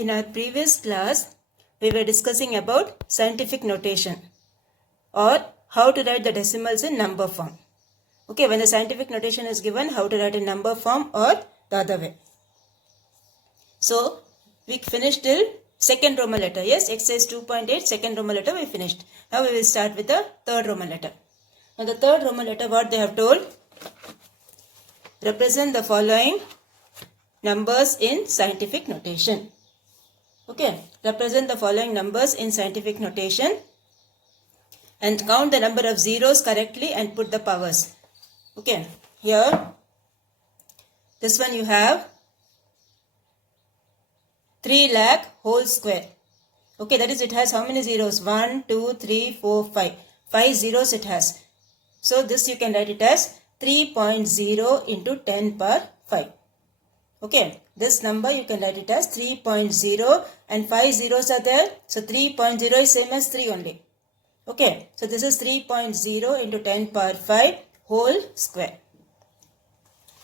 In our previous class, we were discussing about scientific notation or how to write the decimals in number form. Okay, when the scientific notation is given, how to write in number form or the other way. So, we finished till second Roman letter. Yes, exercise 2.8, second Roman letter we finished. Now we will start with the third Roman letter. Now the third Roman letter, what they have told, represent the following numbers in scientific notation. Okay, represent the following numbers in scientific notation and count the number of zeros correctly and put the powers. Okay, here, this one you have 3 lakh whole square. Okay, that is, it has how many zeros? 1, 2, 3, 4, 5. 5 zeros it has. So this you can write it as 3.0 into 10 power 5. Okay, this number you can write it as 3.0 and 5 zeros are there. So 3.0 is same as 3 only. Okay, so this is 3.0 into 10 power 5 whole square.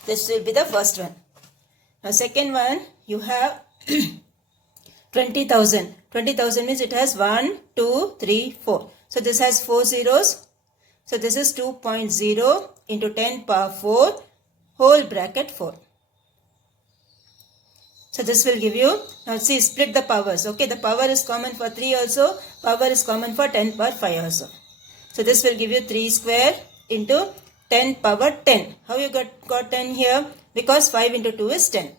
This will be the first one. Now second one, you have 20,000. 20,000 means it has 1, 2, 3, 4. So this has 4 zeros. So this is 2.0 into 10 power 4 whole bracket 4. So this will give you, now see, split the powers. Okay, the power is common for 3 also, power is common for 10 power 5 also. So this will give you 3 square into 10 power 10. How you got 10 here? Because 5 into 2 is 10.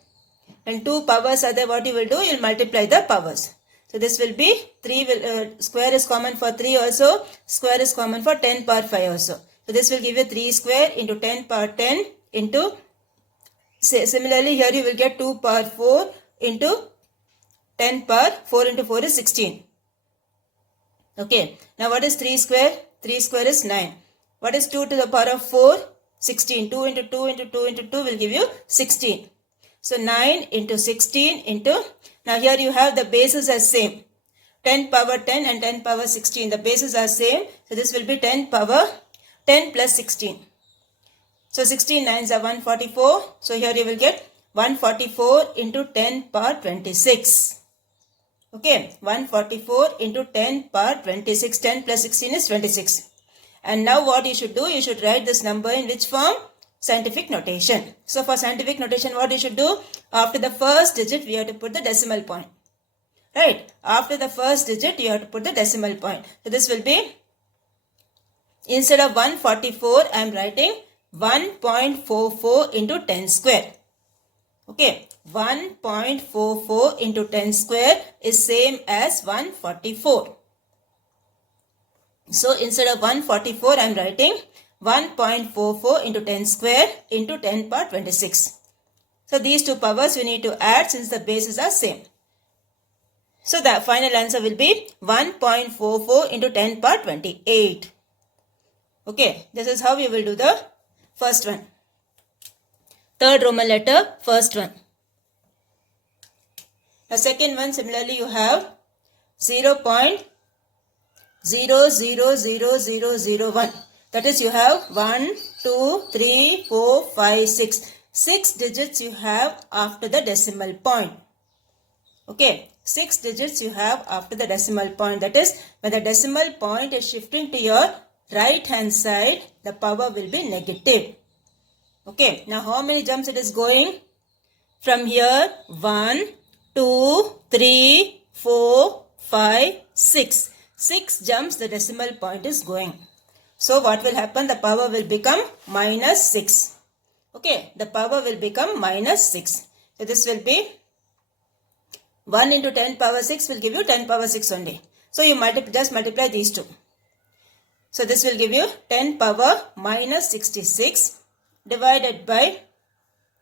And 2 powers are there, what you will do? You will multiply the powers. So this will be 3, square is common for 3 also, square is common for 10 power 5 also. So this will give you 3 square into 10 power 10 into, similarly here you will get 2 power 4 into 10 power 4 into 4 is 16. Okay, now what is 3 square? 3 square is 9. What is 2 to the power of 4? 16. 2 into 2 into 2 into 2 will give you 16. So 9 into 16 into, now here you have the bases as same. 10 power 10 and 10 power 16. The bases are same. So this will be 10 power 10 plus 16. So 16 nines are 144. So here you will get 144 into 10 power 26. Okay, 144 into 10 power 26. 10 plus 16 is 26. And now what you should do? You should write this number in which form? Scientific notation. So for scientific notation, what you should do? After the first digit, we have to put the decimal point. Right? After the first digit, you have to put the decimal point. So this will be, instead of 144, I am writing 1.44 into 10 square. Okay, 1.44 into 10 square is same as 144. So instead of 144, I am writing 1.44 into 10 square into 10 power 26. So these two powers we need to add since the bases are same. So the final answer will be 1.44 into 10 power 28. Okay, this is how we will do the first one. Third Roman letter, first one. The second one, similarly you have 0.000001. That is, you have 1, 2, 3, 4, 5, 6. 6 digits you have after the decimal point. Okay, 6 digits you have after the decimal point. That is, when the decimal point is shifting to your right hand side, the power will be negative. Okay, now how many jumps it is going? From here, 1, 2, 3, 4, 5, 6. 6 jumps the decimal point is going. So what will happen? The power will become minus 6. Okay, the power will become minus 6. So this will be 1 into 10 power 6 will give you 10 power 6 only. So you just multiply these two. So this will give you 10 power minus 66 divided by,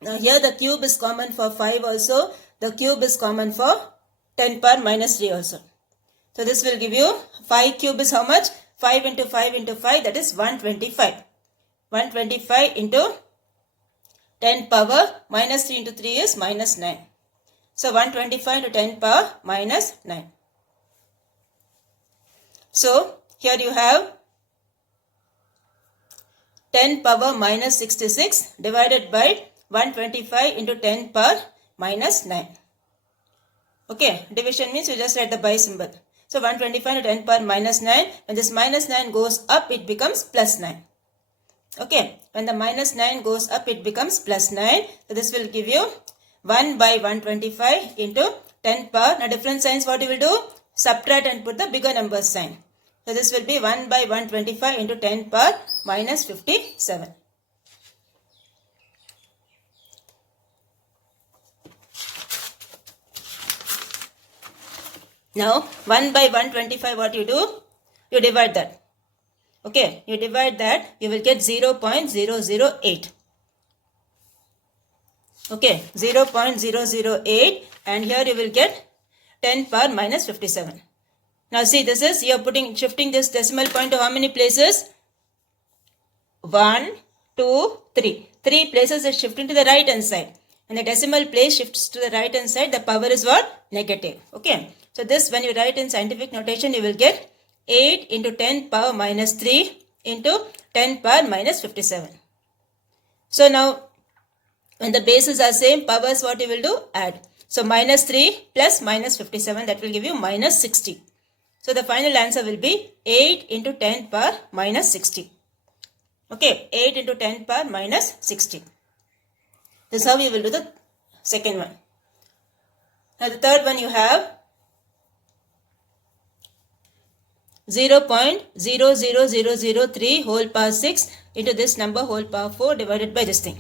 now here the cube is common for 5 also. The cube is common for 10 power minus 3 also. So this will give you 5 cube is how much? 5 into 5 into 5, that is 125. 125 into 10 power minus 3 into 3 is minus 9. So 125 into 10 power minus 9. So here you have 10 power minus 66 divided by 125 into 10 power minus 9. Okay, division means you just write the by symbol. So 125 to 10 power minus 9. When this minus 9 goes up, it becomes plus 9. Okay, when the minus 9 goes up, it becomes plus 9. So this will give you 1 by 125 into 10 power. Now different signs, what you will do? Subtract and put the bigger number sign. So this will be 1 by 125 into 10 power minus 57. Now 1 by 125, what you do? You divide that. Okay, you divide that, you will get 0.008. Okay, 0.008, and here you will get 10 power minus 57. Now see, this is, you are shifting this decimal point to how many places? 1, 2, 3. 3 places is shifting to the right hand side. When the decimal place shifts to the right hand side, the power is what? Negative. Okay. So this, when you write in scientific notation, you will get 8 into 10 power minus 3 into 10 power minus 57. So now, when the bases are same, powers what you will do? Add. So minus 3 plus minus 57, that will give you minus 60. So the final answer will be 8 into 10 power minus 60. Okay, 8 into 10 power minus 60. This is how we will do the second one. Now the third one you have 0.00003 whole power 6 into this number whole power 4 divided by this thing.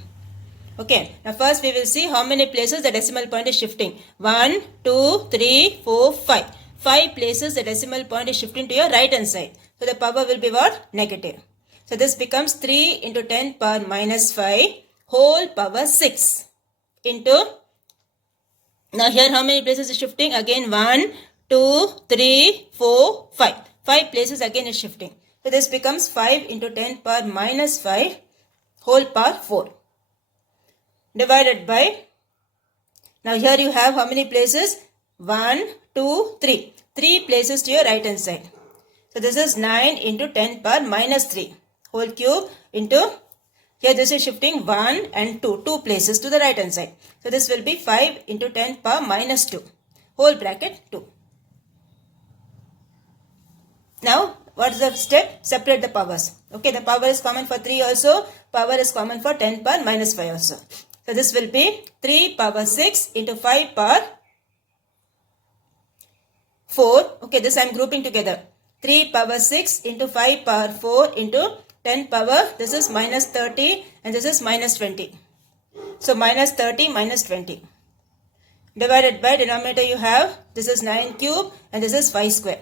Okay, now first we will see how many places the decimal point is shifting. 1, 2, 3, 4, 5. 5 places the decimal point is shifting to your right hand side. So the power will be what? Negative. So this becomes 3 into 10 power minus 5 whole power 6 into, now here how many places is shifting? Again 1, 2, 3, 4, 5. 5 places again is shifting. So this becomes 5 into 10 power minus 5 whole power 4 divided by, now here you have how many places? 1, 2, 3. 3 places to your right hand side. So this is 9 into 10 power minus 3 whole cube into, here this is shifting 1 and 2. 2 places to the right hand side. So this will be 5 into 10 power minus 2 whole bracket 2. Now, what is the step? Separate the powers. Okay, the power is common for 3 also. Power is common for 10 power minus 5 also. So this will be 3 power 6 into 5 power 4. Okay, this I am grouping together. 3 power 6 into 5 power 4 into 10 power. This is minus 30 and this is minus 20. So minus 30 minus 20. Divided by denominator you have, this is 9 cube and this is 5 square.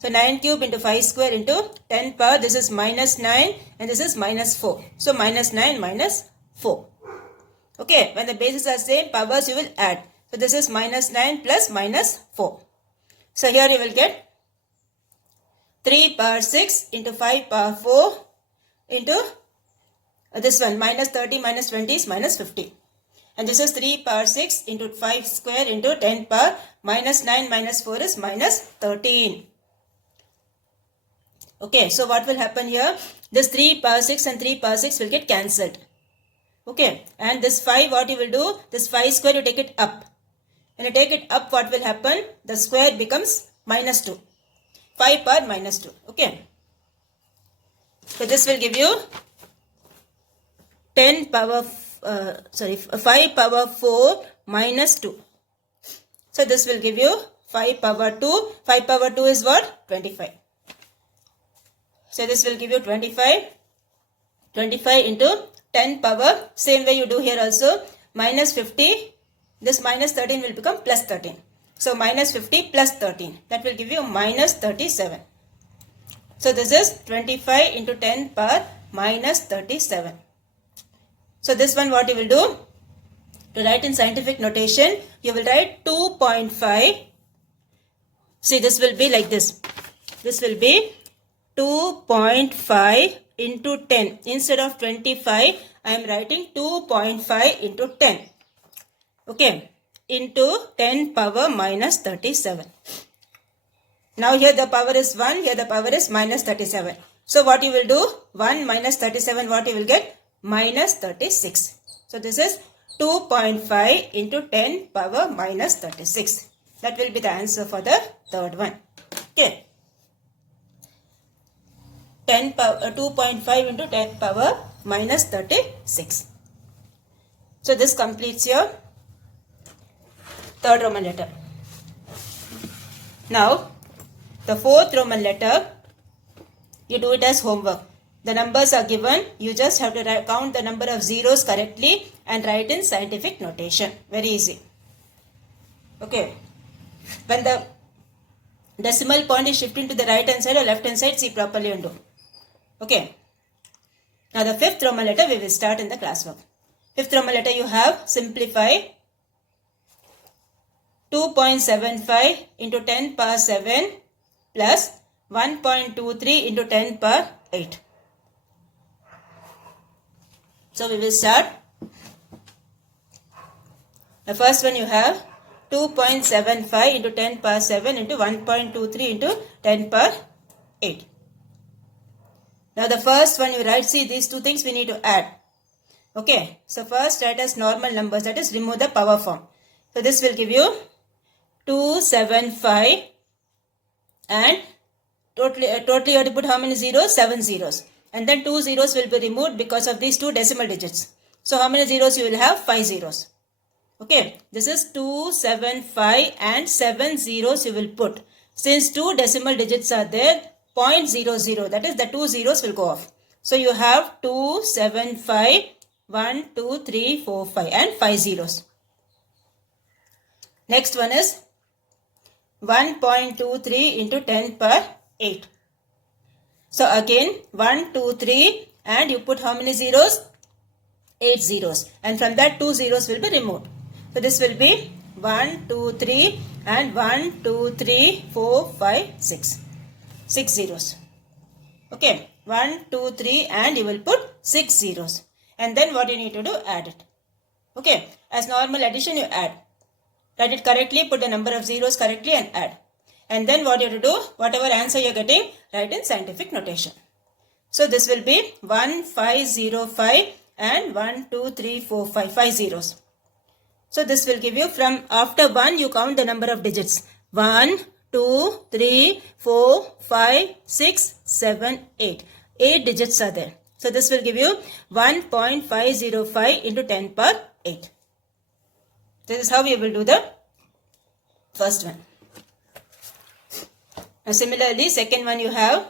So 9 cube into 5 square into 10 power, this is minus 9 and this is minus 4. So minus 9 minus 4. Okay, when the bases are same, powers you will add. So this is minus 9 plus minus 4. So here you will get 3 power 6 into 5 power 4 into this one, minus 30 minus 20 is minus 50. And this is 3 power 6 into 5 square into 10 power minus 9 minus 4 is minus 13. Okay, so what will happen here? This 3 power 6 and 3 power 6 will get cancelled. Okay, and this 5, what you will do? This 5 square, you take it up. When you take it up, what will happen? The square becomes minus 2. 5 power minus 2. Okay. So this will give you 5 power 4 minus 2. So this will give you 5 power 2. 5 power 2 is what? 25. So this will give you 25. 25 into 10 power. Same way you do here also. Minus 50. This minus 13 will become plus 13. So minus 50 plus 13. That will give you minus 37. So this is 25 into 10 power minus 37. So this one what you will do? To write in scientific notation, you will write 2.5. See, this will be like this. This will be 2.5 into 10. Instead of 25, I am writing 2.5 into 10. Okay. Into 10 power minus 37. Now here the power is 1. Here the power is minus 37. So what you will do? 1 minus 37, what you will get? Minus 36. So this is 2.5 into 10 power minus 36. That will be the answer for the third one. Okay. 2.5 into 10 power minus 36. So this completes your third Roman letter. Now, the fourth Roman letter, you do it as homework. The numbers are given. You just have to count the number of zeros correctly and write in scientific notation. Very easy. Okay. When the decimal point is shifting to the right hand side or left hand side, see properly and do. Okay. Now the fifth Roman letter we will start in the classwork. Fifth Roman letter you have simplify 2.75 into 10 power 7 plus 1.23 into 10 power 8. So we will start. The first one you have 2.75 into 10 power 7 into 1.23 into 10 power 8. Now the first one you write, see these two things we need to add. Okay, so first write as normal numbers, that is remove the power form. So this will give you 275 and totally you have to put how many zeros? 7 zeros. And then 2 zeros will be removed because of these two decimal digits. So how many zeros you will have? 5 zeros. Okay, this is 275 and 7 zeros you will put. Since 2 decimal digits are there, 0.00, that is the 2 zeros will go off. So you have 275, 1, 2, 3, 4, 5 and 5 zeros. Next one is 1.23 into 10 power 8. So again 1, 2, 3 and you put how many zeros? 8 zeros. And from that 2 zeros will be removed. So this will be 1, 2, 3 and 1, 2, 3, 4, 5, 6. 6 zeros. Okay. 1, 2, 3 and you will put 6 zeros. And then what you need to do? Add it. Okay. As normal addition you add. Write it correctly, put the number of zeros correctly and add. And then what you have to do? Whatever answer you are getting, write in scientific notation. So this will be 1505 and 1, 2, 3, 4, 5. 5 zeros. So this will give you from after 1 you count the number of digits. 1, 2, 3, 4, 5, 6, 7, 8. 8 digits are there. So this will give you 1.505 into 10 power 8. This is how we will do the first one. Now similarly, second one you have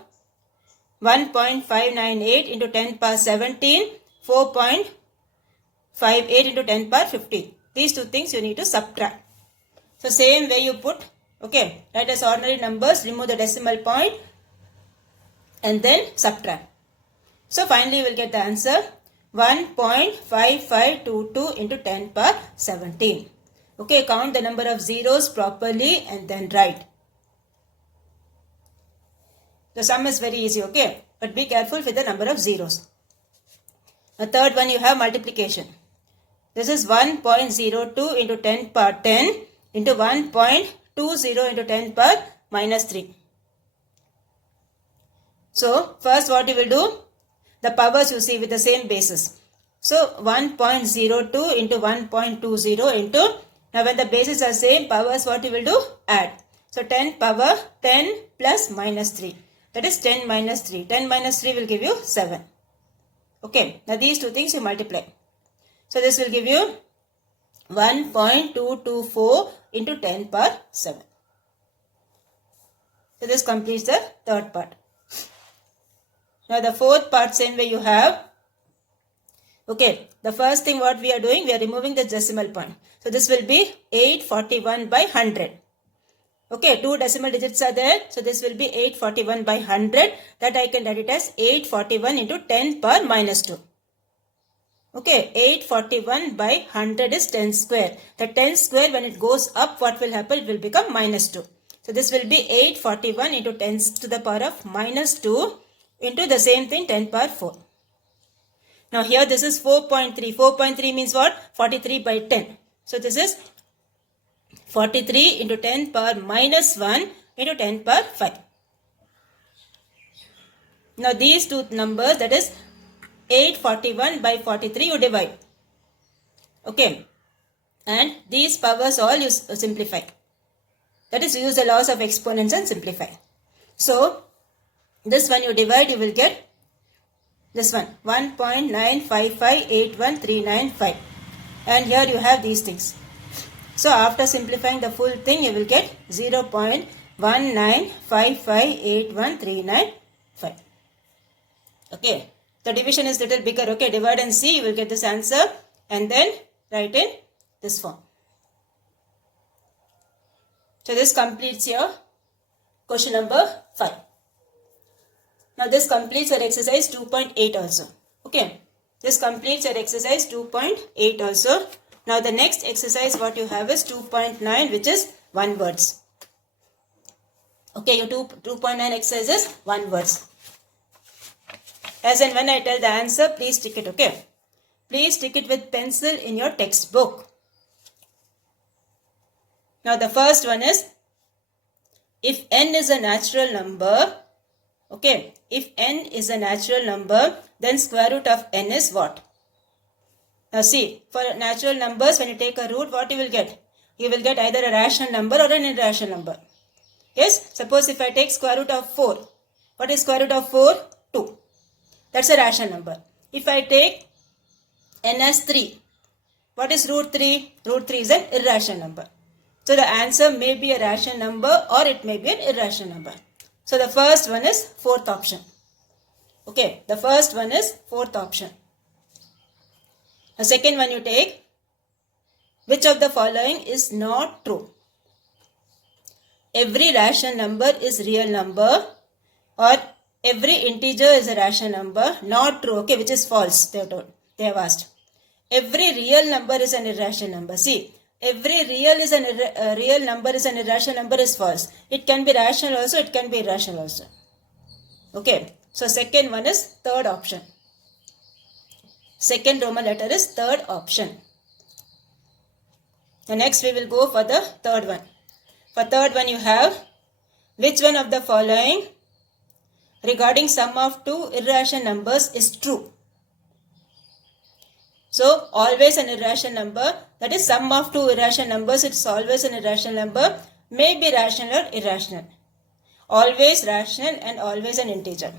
1.598 into 10 power 17, 4.58 into 10 power 15. These two things you need to subtract. So same way you put, okay, write as ordinary numbers, remove the decimal point and then subtract. So finally you will get the answer 1.5522 into 10 power 17. Okay, count the number of zeros properly and then write. The sum is very easy, okay, but be careful with the number of zeros. The third one you have multiplication. This is 1.02 into 10 power 10 into 1.20 into 10 power minus 3. So first what you will do? The powers you see with the same basis. So 1.02 into 1.20 into, now when the bases are same, powers what you will do? Add. So 10 power 10 plus minus 3. That is 10 minus 3. 10 minus 3 will give you 7. Okay. Now these two things you multiply. So this will give you 1.224 into 10 power 7. So this completes the third part. Now the fourth part same way you have. Okay. The first thing what we are doing, we are removing the decimal point. So this will be 841 by 100. Okay, 2 decimal digits are there. So this will be 841 by 100. That I can write it as 841 into 10 power minus 2. Okay, 841 by 100 is 10 square. The 10 square when it goes up, what will happen? It will become minus 2. So this will be 841 into 10 to the power of minus 2 into the same thing 10 power 4. Now here this is 4.3. 4.3 means what? 43 by 10. So this is 43 into 10 power minus 1 into 10 power 5. Now these two numbers, that is 841 by 43 you divide. Okay. And these powers all you simplify. That is, use the laws of exponents and simplify. So, this one you divide, you will get this one 1.9558139.5, and here you have these things. So after simplifying the full thing, you will get 0.19558139.5. Okay, the division is little bigger. Okay, divide and see, you will get this answer, and then write in this form. So this completes your question number 5. Now this completes your exercise 2.8 also. Okay, this completes your exercise 2.8 also. Now the next exercise what you have is 2.9, which is one words. Okay, your 2.9 exercise is one words. As and when I tell the answer, please tick it. Okay, please tick it with pencil in your textbook. Now the first one is, if n is a natural number, okay, if n is a natural number, then square root of n is what? Now see, for natural numbers, when you take a root, what you will get? You will get either a rational number or an irrational number. Yes, suppose if I take square root of 4, what is square root of 4? 2. That's a rational number. If I take n as 3, what is root 3? Root 3 is an irrational number. So the answer may be a rational number or it may be an irrational number. So the first one is fourth option. Okay, the first one is fourth option. The second one you take, which of the following is not true? Every rational number is real number, or every integer is a rational number. Not true, okay, which is false, they have asked. Every real number is an irrational number. See, every real number is an irrational number is false. It can be rational also, it can be irrational also. Okay, so second one is third option. Second Roman letter is third option. The next we will go for the third one. For third one you have, which one of the following regarding sum of two irrational numbers is true? So always an irrational number, that is sum of two irrational numbers, it's always an irrational number, may be rational or irrational. Always rational and always an integer.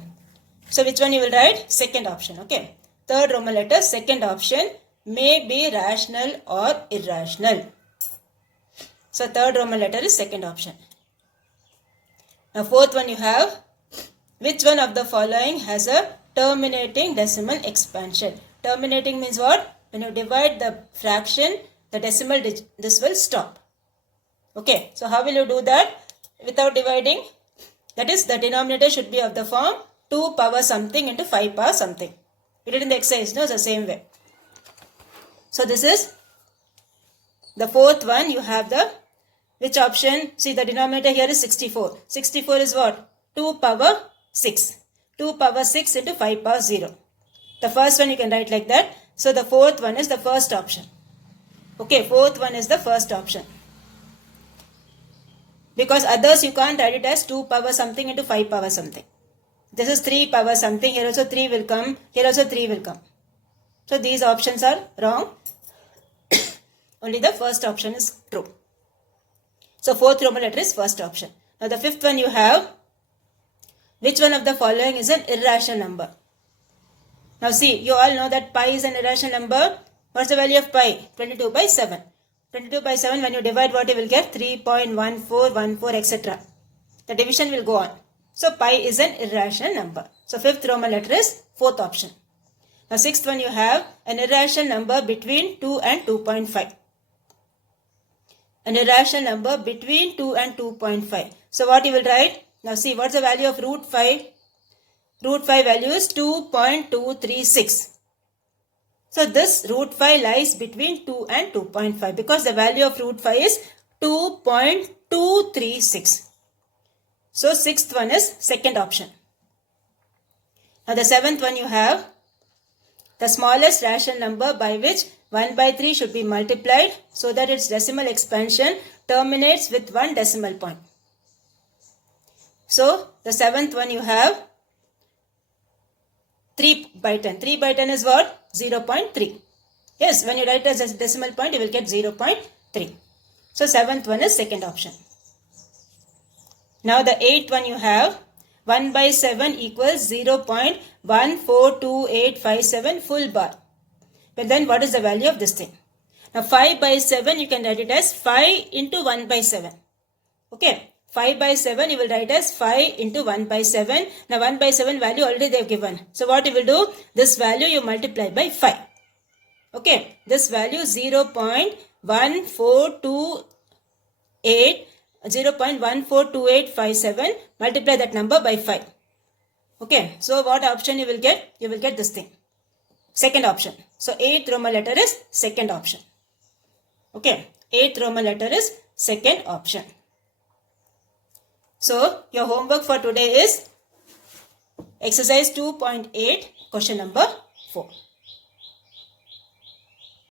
So which one you will write? Second option, okay. Third Roman letter, second option, may be rational or irrational. So third Roman letter is second option. Now fourth one you have, which one of the following has a terminating decimal expansion? Terminating means what? When you divide the fraction, the decimal this will stop. Okay, so how will you do that? Without dividing, that is the denominator should be of the form 2 power something into 5 power something. We did in the exercise, no? It's the same way. So this is the fourth one. You have the, which option? See, the denominator here is 64. 64 is what? 2 power 6. 2 power 6 into 5 power 0. The first one you can write like that. So the fourth one is the first option. Okay, fourth one is the first option. Because others you can't write it as 2 power something into 5 power something. This is 3 power something. Here also 3 will come. Here also 3 will come. So these options are wrong. Only the first option is true. So fourth Roman letter is first option. Now the fifth one you have, which one of the following is an irrational number? Now see, you all know that pi is an irrational number. What's the value of pi? 22 by 7. 22 by 7, when you divide, what you will get? 3.1414, etc. The division will go on. So pi is an irrational number. So fifth Roman letter is fourth option. Now sixth one you have an irrational number between 2 and 2.5. An irrational number between 2 and 2.5. So what you will write? Now see, what's the value of root 5? Root 5 value is 2.236. So this root 5 lies between 2 and 2.5 because the value of root 5 is 2.236. So sixth one is second option. Now the seventh one you have the smallest rational number by which 1 by 3 should be multiplied so that its decimal expansion terminates with one decimal point. So the seventh one you have 3 by 10. 3 by 10 is what? 0.3. Yes, when you write as a decimal point, you will get 0.3. So seventh one is second option. Now the eighth one you have 1 by 7 equals 0.142857 full bar. But then what is the value of this thing? Now 5 by 7 you can write it as 5 into 1 by 7. Okay. 5 by 7 you will write as 5 into 1 by 7. Now 1 by 7 value already they have given. So what you will do? This value you multiply by 5. Okay. This value 0.142857 multiply that number by 5. Okay. So what option you will get? You will get this thing. Second option. So 8th Roman letter is second option. Okay. 8th Roman letter is second option. So your homework for today is exercise 2.8 question number 4.